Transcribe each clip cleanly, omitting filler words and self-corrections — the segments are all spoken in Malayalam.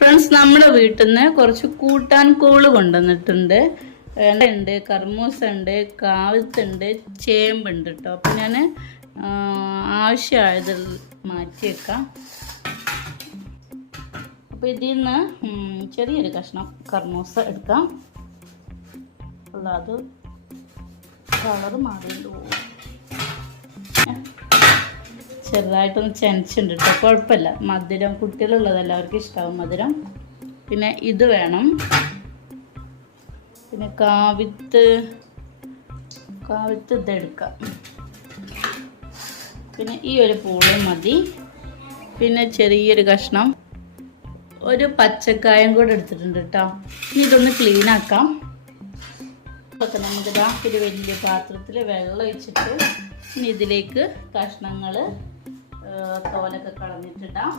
ഫ്രണ്ട്സ്, നമ്മുടെ വീട്ടിൽ നിന്ന് കുറച്ച് കൂട്ടാൻ കോള് കൊണ്ടുവന്നിട്ടുണ്ട്. ഉണ്ട്, കർമൂസ ഉണ്ട്, കാവത്തുണ്ട്, ചേമ്പുണ്ട് കേട്ടോ. അപ്പം ഞാൻ ആവശ്യമായത് മാറ്റി വെക്കാം. അപ്പോൾ ഇതിൽ നിന്ന് ചെറിയൊരു കഷ്ണം കർമൂസ എടുക്കാം. അത് കളറ് മാറിയല്ലോ, ചെറുതായിട്ടൊന്ന് ചെനച്ചുണ്ട് കേട്ടോ. കുഴപ്പമില്ല, മധുരം കുട്ടികളുള്ളത് എല്ലാവർക്കും ഇഷ്ടമാവും മധുരം. പിന്നെ ഇത് വേണം. പിന്നെ കാവിത്ത് ഇതെടുക്കാം. പിന്നെ ഈ ഒരു പൂള് മതി. പിന്നെ ചെറിയൊരു കഷ്ണം ഒരു പച്ചക്കായം കൂടെ എടുത്തിട്ടുണ്ട് കേട്ടോ. ഇനി ഇതൊന്ന് ക്ലീൻ ആക്കാം. അപ്പോൾ നമുക്കിതാ ഒരു വലിയ പാത്രത്തിൽ വെള്ളം ഒഴിച്ചിട്ട് ഇനി ഇതിലേക്ക് കഷ്ണങ്ങൾ തോലൊക്കെ കളഞ്ഞിട്ടിടാം.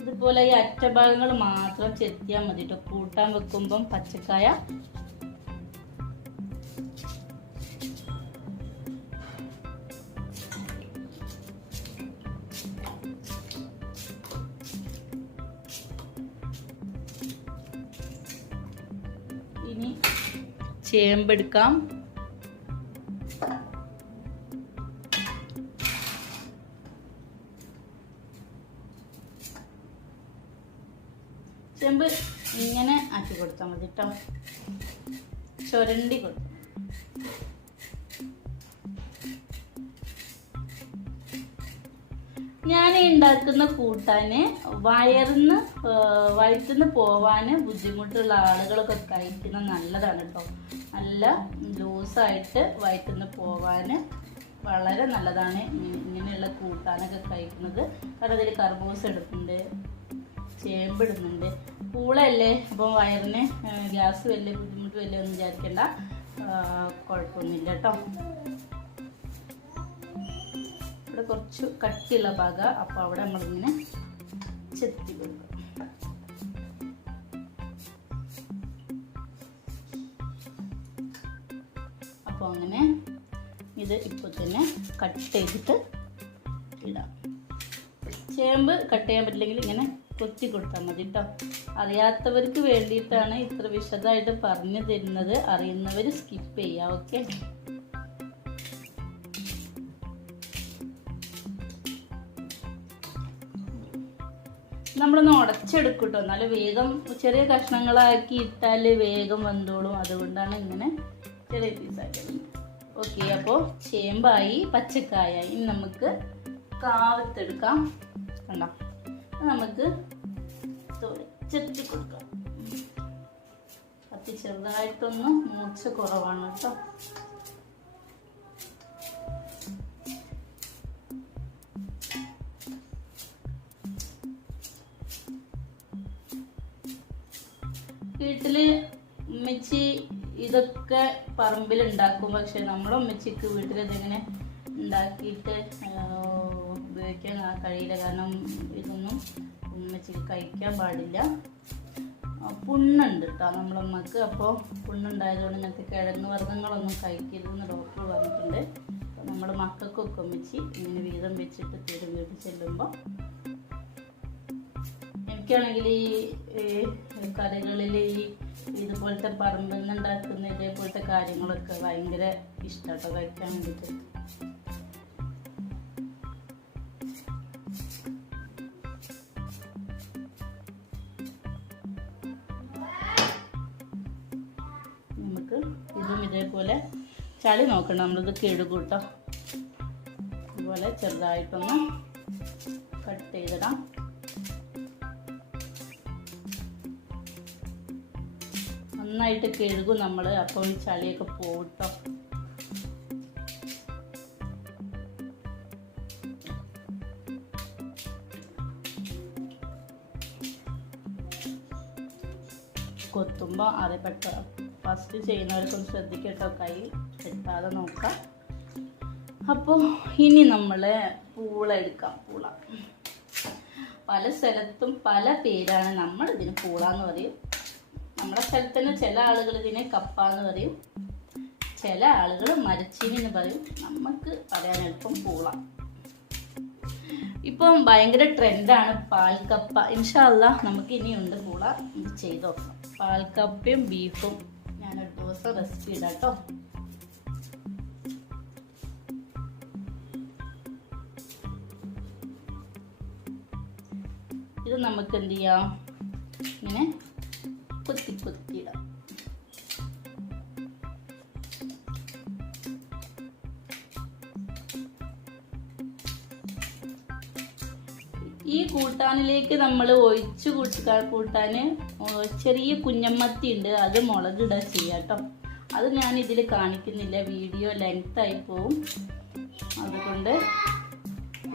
ഇതുപോലെ ഈ അറ്റഭാഗങ്ങൾ മാത്രം ചെത്തിയാൽ മതി കേട്ടോ. കൂട്ടാൻ വെക്കുമ്പം പച്ചക്കായ ഇനി ചേമ്പെടുക്കാം. ചേമ്പ് ഇങ്ങനെ ആക്കി കൊടുത്താൽ മതി കേട്ടോ, ചുരണ്ടി കൊടുത്തു. ഞാൻ ഉണ്ടാക്കുന്ന കൂട്ടാന് വയറ്റിന്ന് പോവാന് ബുദ്ധിമുട്ടുള്ള ആളുകളൊക്കെ കഴിക്കുന്നത് നല്ലതാണ് കേട്ടോ. നല്ല ലൂസായിട്ട് വയറ്റിന്ന് പോവാന് വളരെ നല്ലതാണ് ഇങ്ങനെയുള്ള കൂട്ടാനൊക്കെ കഴിക്കുന്നത്. കാരണം അതിൽ കർബൂസ ഇടുന്നുണ്ട്, ചേമ്പ് ഇടുന്നുണ്ട്, പൂളയല്ലേ. അപ്പോൾ വയറിന് ഗ്യാസ് വലിയ ബുദ്ധിമുട്ട് വലിയ ഒന്നും വിചാരിക്കേണ്ട, കുഴപ്പമൊന്നുമില്ല കേട്ടോ. ഇവിടെ കുറച്ച് കട്ടിയുള്ള ഭാഗം, അപ്പോൾ അവിടെ നമ്മളിങ്ങനെ ചെത്തി കൊടുക്കും. അപ്പോൾ അങ്ങനെ ഇത് ഇപ്പോൾ തന്നെ കട്ട് ചെയ്തിട്ട് ഇടാം. ചേമ്പ് കട്ട് ചെയ്യാൻ പറ്റില്ലെങ്കിൽ ഇങ്ങനെ കൊത്തി കൊടുത്താൽ മതി കേട്ടോ. അറിയാത്തവർക്ക് വേണ്ടിയിട്ടാണ് ഇത്ര വിശദമായിട്ട് പറഞ്ഞു തരുന്നത്. അറിയുന്നവർ സ്കിപ്പ് ചെയ്യാം. ഓക്കെ, നമ്മളൊന്ന് ഉടച്ചെടുക്കും കേട്ടോ. എന്നാലും വേഗം ചെറിയ കഷ്ണങ്ങളാക്കി ഇട്ടാൽ വേഗം വെന്തോളും. അതുകൊണ്ടാണ് ഇങ്ങനെ ചെറിയ പീസാക്കുന്നത്. ഓക്കെ, അപ്പോൾ ചേമ്പായി, പച്ചക്കായായി. ഇനി നമുക്ക് കാവത്തെടുക്കാം. കണ്ടോ, നമുക്ക് ചെത്തി കൊടുക്കാം. കത്തി ചെറുതായിട്ടൊന്ന് മൂർച്ച കുറവാണ് കേട്ടോ. വീട്ടില് ഉമ്മച്ചി ഇതൊക്കെ പറമ്പിൽ ഉണ്ടാക്കും. പക്ഷെ നമ്മളെ ഉമ്മച്ചിക്ക് വീട്ടിൽ ഇതെങ്ങനെ ഉണ്ടാക്കിയിട്ട് ഉപയോഗിക്കാൻ കഴിയില്ല. കാരണം ഇതൊന്നും ഉമ്മച്ചിക്ക് കഴിക്കാൻ പാടില്ല. പുണ്ണുണ്ട് കേട്ടോ നമ്മളമ്മക്ക്. അപ്പോൾ പുണ്ണുണ്ടായതുകൊണ്ട് ഇങ്ങനത്തെ കിഴങ്ങ് വർഗ്ഗങ്ങളൊന്നും കഴിക്കരുതെന്ന് ഡോക്ടർ പറഞ്ഞിട്ടുണ്ട്. അപ്പോൾ നമ്മുടെ മക്കൾക്കൊക്കെ ഉമ്മച്ചി ഇങ്ങനെ വീതം വെച്ചിട്ട് തരും വീട്ടിൽ ചെല്ലുമ്പോൾ. എനിക്കാണെങ്കിൽ ഈ കറികളിൽ ഇതുപോലത്തെ പറമ്പിൽ നിന്ന് ഉണ്ടാക്കുന്ന ഇതേപോലത്തെ കാര്യങ്ങളൊക്കെ ഭയങ്കര ഇഷ്ടമാട്ടോ കഴിക്കാൻ വേണ്ടിയിട്ട്. നമുക്ക് ഇതും ഇതേപോലെ ചളി നോക്കണം, നമ്മളിത് കഴുകും കേട്ടോ. ഇതുപോലെ ചെറുതായിട്ടൊന്ന് കട്ട് ചെയ്തിടാം. നന്നായിട്ട് കഴുകും നമ്മൾ, അപ്പോൾ ഈ ചളിയൊക്കെ പോട്ടോ. കൊത്തുമ്പോൾ അറിയപ്പെട്ട ഫസ്റ്റ് ചെയ്യുന്നവർക്കൊന്ന് ശ്രദ്ധിക്കട്ടോ, കൈ തെറ്റാതെ നോക്കാം. അപ്പോൾ ഇനി നമ്മൾ പൂള എടുക്കാം. പൂള പല സ്ഥലത്തും പല പേരാണ്. നമ്മളിതിന് പൂള എന്ന് പറയും. നമ്മുടെ സ്ഥലത്ത് തന്നെ ചില ആളുകൾ ഇതിനെ കപ്പ എന്ന് പറയും, ചില ആളുകൾ മരച്ചീനി എന്ന് പറയും, നമുക്ക് പറയാൻ എളുപ്പം പൂള. ഇപ്പം ഭയങ്കര ട്രെൻഡാണ് പാൽക്കപ്പ. ഇൻഷാ അല്ലാഹ് നമുക്ക് ഇനിയുണ്ട് പൂള, ഇത് ചെയ്ത് നോക്കാം. പാൽക്കപ്പയും ബീഫും ഞാനൊരു ദിവസം റെസിപ്പി ഇടാം കേട്ടോ. ഇത് നമുക്ക് എന്ത് ചെയ്യാം, ഇങ്ങനെ കുത്തി കുത്തിയിടാം. ഈ കൂട്ടാനിലേക്ക് നമ്മൾ ഒഴിച്ചു കൂട്ടാൻ ചെറിയ കുഞ്ഞമ്മത്തി ഉണ്ട്, അത് മുളകിടുക ചെയ്യാം കേട്ടോ. അത് ഞാൻ ഇതിൽ കാണിക്കുന്നില്ല, വീഡിയോ ലെങ്ത് ആയി പോവും. അതുകൊണ്ട്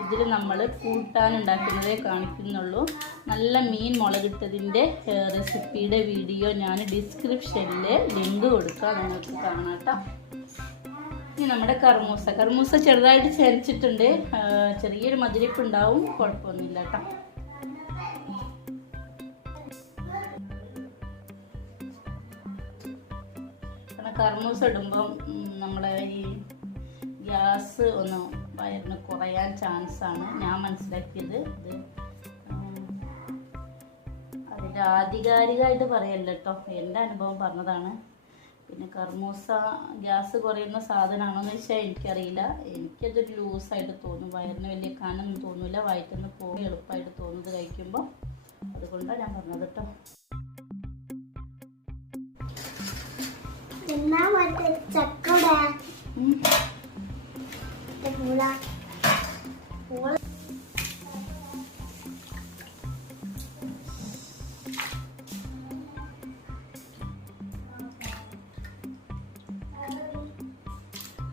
ഇതിൽ നമ്മൾ കൂട്ടാൻ ഉണ്ടാക്കുന്നതേ കാണിക്കുന്നുള്ളൂ. നല്ല മീൻ മുളകിട്ടതിൻ്റെ റെസിപ്പിയുടെ വീഡിയോ ഞാൻ ഡിസ്ക്രിപ്ഷനിൽ ലിങ്ക് കൊടുക്കാം, നിങ്ങൾക്ക് കാണാം കേട്ടോ. ഇനി നമ്മുടെ കർമൂസ ചെറുതായിട്ട് ചരിച്ചിട്ടുണ്ട്, ചെറിയൊരു മധുരിപ്പ് ഉണ്ടാവും, കുഴപ്പമൊന്നുമില്ല കേട്ടോ. കാരണം കർമൂസ ഇടുമ്പം നമ്മളെ ഈ ഗ്യാസ് ഒന്ന് വയറിന് കുറയാൻ ചാൻസാണ്, ഞാൻ മനസ്സിലാക്കിയത്. ഇത് അതിൻ്റെ ആധികാരികമായിട്ട് പറയല്ല കേട്ടോ, എൻ്റെ അനുഭവം പറഞ്ഞതാണ്. പിന്നെ കർമൂസ ഗ്യാസ് കുറയുന്ന സാധനമാണോന്ന് വെച്ചാൽ എനിക്കറിയില്ല. എനിക്കതൊരു ലൂസായിട്ട് തോന്നും, വയറിന് വലിയ കനൊന്നും തോന്നില്ല, വയറ്റിന്ന് പോയി എളുപ്പമായിട്ട് തോന്നുന്നത് കഴിക്കുമ്പോൾ. അതുകൊണ്ടാണ് ഞാൻ പറഞ്ഞത് കേട്ടോ.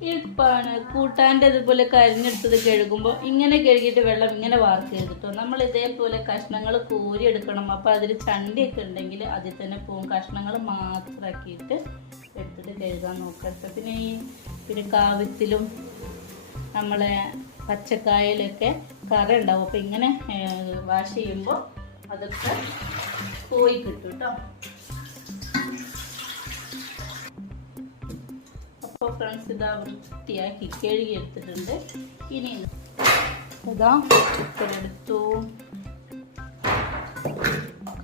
ഈ കൂട്ടാൻ്റെ ഇതുപോലെ കരിഞ്ഞെടുത്തത് കഴുകുമ്പോൾ ഇങ്ങനെ കഴുകിയിട്ട് വെള്ളം ഇങ്ങനെ വാർക്കരുത് കേട്ടോ. നമ്മൾ ഇതേപോലെ കഷ്ണങ്ങൾ കോരിയെടുക്കണം. അപ്പോൾ അതിൽ ചണ്ടിയൊക്കെ ഉണ്ടെങ്കിൽ അതിൽ തന്നെ പോകും. കഷ്ണങ്ങൾ മാത്രമാക്കിയിട്ട് എടുത്തിട്ട് കഴുകാൻ നോക്കട്ടെ. പിന്നെ കാവ്യത്തിലും നമ്മളെ പച്ചക്കായയിലൊക്കെ കറ ഉണ്ടാവും. അപ്പോൾ ഇങ്ങനെ വാഷ് ചെയ്യുമ്പോൾ അതൊക്കെ പോയി കിട്ടും കേട്ടോ. അപ്പോൾ ഫ്രണ്ട്സ് ഇതാ വൃത്തിയാക്കി കഴുകി എടുത്തിട്ടുണ്ട്. ഇനി ഇതാ എടുത്തു,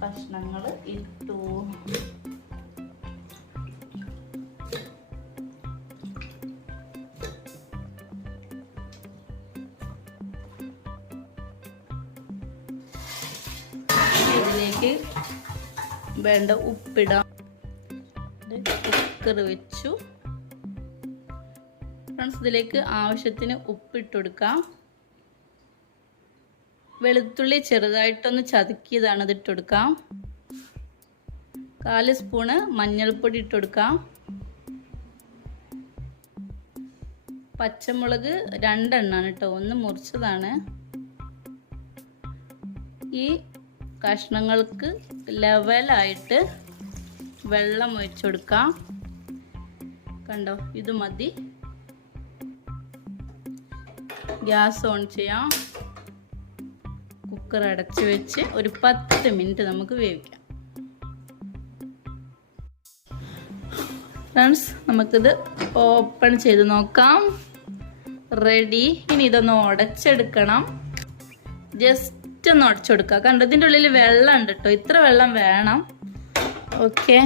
കഷ്ണങ്ങൾ ഇട്ടു. ഇതിലേക്ക് വേണ്ട ഉപ്പിടാം. കുക്കർ വെച്ചു ഫ്രണ്ട്സ്. ഇതിലേക്ക് ആവശ്യത്തിന് ഉപ്പിട്ട് കൊടുക്കാം. വെളുത്തുള്ളി ചെറുതായിട്ടൊന്ന് ചതുക്കിയതാണ്, ഇത് ഇട്ട് കൊടുക്കാം. 1/4 സ്പൂണ് മഞ്ഞൾപ്പൊടി ഇട്ട് കൊടുക്കാം. പച്ചമുളക് 2 എണ്ണമാണ് കേട്ടോ, 1 മുറിച്ചതാണ്. ഈ കഷ്ണങ്ങൾക്ക് ലെവലായിട്ട് വെള്ളം ഒഴിച്ചു കൊടുക്കാം. കണ്ടോ, ഇത് മതി. ഗ്യാസ് ഓൺ ചെയ്യാം. കുക്കർ അടച്ച് വെച്ച് ഒരു 10 മിനിറ്റ് നമുക്ക് വേവിക്കാം. ഫ്രണ്ട്സ്, നമുക്കിത് ഓപ്പൺ ചെയ്ത് നോക്കാം. റെഡി. ഇനി ഇതൊന്ന് ഉടച്ചെടുക്കണം. ജസ്റ്റ് ഒന്ന് ഉടച്ചെടുക്കുക. കണ്ടോ, ഇതിൻ്റെ ഉള്ളിൽ വെള്ളം ഉണ്ട് കേട്ടോ, ഇത്ര വെള്ളം വേണം. ഓക്കെ,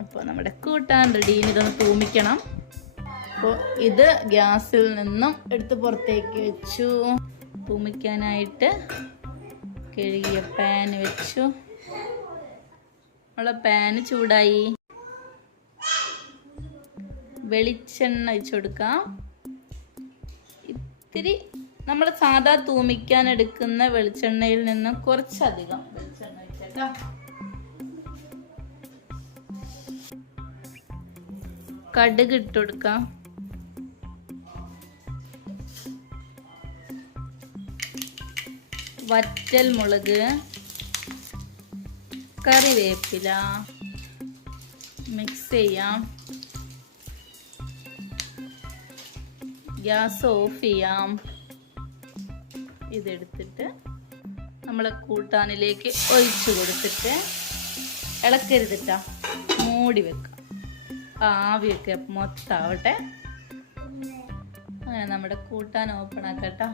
അപ്പോൾ നമ്മുടെ കൂട്ടാൻ റെഡി. ഇനി ഇതൊന്ന് തൂമിക്കണം. അപ്പോൾ ഇത് ഗ്യാസിൽ നിന്നും എടുത്ത് പുറത്തേക്ക് വെച്ചു. തൂമിക്കാനായിട്ട് കഴുകിയ പാൻ വെച്ചു. നമ്മളെ പാന് ചൂടായി. വെളിച്ചെണ്ണ ഒഴിച്ചു കൊടുക്കാം. ഇത്തിരി നമ്മൾ സാധാ തൂമിക്കാൻ എടുക്കുന്ന വെളിച്ചെണ്ണയിൽ നിന്ന് കുറച്ചധികം വെളിച്ചെണ്ണ ഒഴിച്ചേട്ടോ. കടുക് ഇട്ട് കൊടുക്കാം. വറ്റൽ മുളക്, കറിവേപ്പില മിക്സ് ചെയ്യാം. ഗ്യാസ് ഓഫ് ചെയ്യാം. ഇതെടുത്തിട്ട് നമ്മൾ കൂട്ടാനിലേക്ക് ഒഴിച്ചു കൊടുത്തിട്ട് ഇളക്കരുതിട്ടാ, മൂടി മൂടി വെക്കാം. ആവിയൊക്കെ മൊത്താവട്ടെ. അങ്ങനെ നമ്മുടെ കൂട്ടാൻ ഓപ്പൺ ആക്കട്ടോ.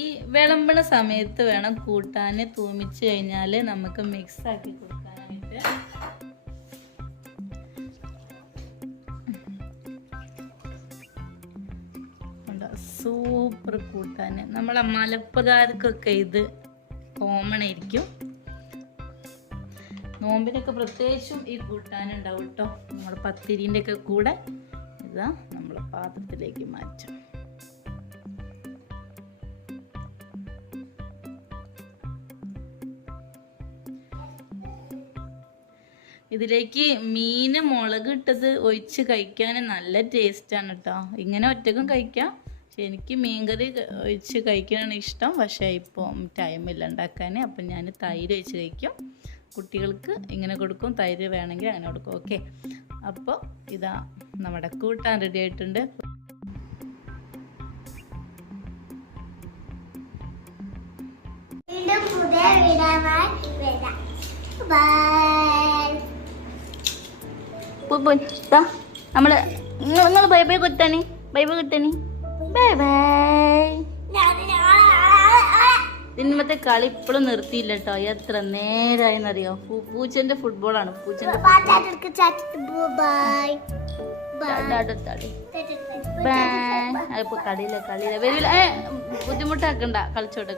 ഈ വിളമ്പണ സമയത്ത് വേണം കൂട്ടാൻ തൂമിച്ച് കഴിഞ്ഞാൽ നമുക്ക് മിക്സ് ആക്കി കൊടുക്കാനായിട്ട്. സൂപ്പർ കൂട്ടാൻ. നമ്മളെ മലപ്പുറക്കാർക്കൊക്കെ ഇത് കോമൺ ആയിരിക്കും. നോമ്പിനൊക്കെ പ്രത്യേകിച്ചും ഈ കൂട്ടാൻ ഉണ്ടാവും കേട്ടോ. നമ്മുടെ പത്തിരിൻ്റെ ഒക്കെ കൂടെ ഇതാ നമ്മൾ പാത്രത്തിലേക്ക് മാറ്റാം. ഇതിലേക്ക് മീൻ മുളക് ഇട്ടത് ഒഴിച്ച് കഴിക്കാൻ നല്ല ടേസ്റ്റാണ് കേട്ടോ. ഇങ്ങനെ ഒറ്റക്കും കഴിക്കാം, പക്ഷെ എനിക്ക് മീൻകറി ഒഴിച്ച് കഴിക്കാനാണ് ഇഷ്ടം. പക്ഷേ ഇപ്പോൾ ടൈമില്ല ഉണ്ടാക്കാൻ, അപ്പം ഞാൻ തൈര് ഒഴിച്ച് കഴിക്കും. കുട്ടികൾക്ക് ഇങ്ങനെ കൊടുക്കും, തൈര് വേണമെങ്കിൽ അങ്ങനെ കൊടുക്കും. ഓക്കെ, അപ്പോൾ ഇതാ നമ്മുടെ കൂട്ടാൻ റെഡി ആയിട്ടുണ്ട്. നമ്മള് നിങ്ങൾ ബൈ ബൈ കുത്തണി, ബൈ ബൈ കുത്തണി, ബൈ ബൈ. ഇന്നത്തെ കളി ഇപ്പോഴും നിർത്തിയില്ല കേട്ടോ. എത്ര നേരായെന്നറിയോ? പൂച്ചന്റെ ഫുട്ബോളാണ്. പൂച്ചന്റെ കളിയില്ല വരില്ല. ബുദ്ധിമുട്ടാക്കണ്ട, കളിച്ചോട്ടെ.